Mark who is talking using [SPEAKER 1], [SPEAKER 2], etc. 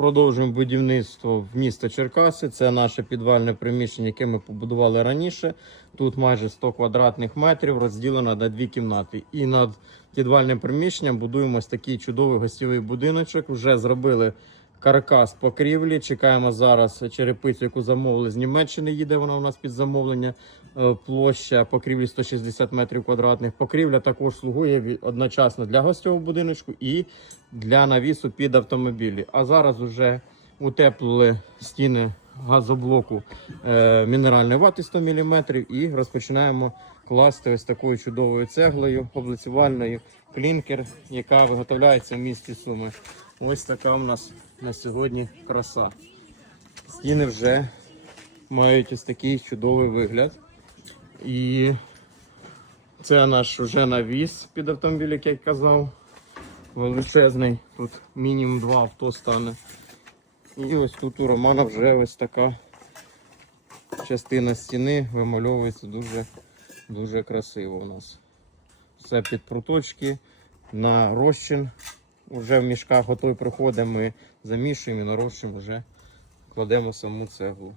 [SPEAKER 1] продовжуємо будівництво в місто Черкаси. Це наше підвальне приміщення, яке ми побудували раніше. Тут майже 100 квадратних метрів, розділено на дві кімнати. І над підвальним приміщенням будуємо ось такий чудовий гостєвий будиночок. Вже зробили каркас покрівлі. Чекаємо зараз черепицю, яку замовили з Німеччини. Їде вона у нас під замовлення. Е, Площа покрівлі 160 метрів квадратних. Покрівля також слугує одночасно для гостьового будиночку і для навісу під автомобілі. А зараз вже утеплили стіни газоблоку е, мінеральної вати 100 мм і розпочинаємо класти ось такою чудовою цеглою облицювальною клінкер, яка виготовляється в місті Суми. Ось така у нас на сьогодні краса. Стіни вже мають ось такий чудовий вигляд. І це наш вже навіс під автомобіль, як я казав. Величезний. Тут мінімум два авто стане. І ось тут у Романа вже ось така частина стіни вимальовується дуже, дуже красиво у нас. Все під пруточки на розчин. Уже в мішках готовий проходимо, ми замішуємо і на вже кладемо саму цеглу.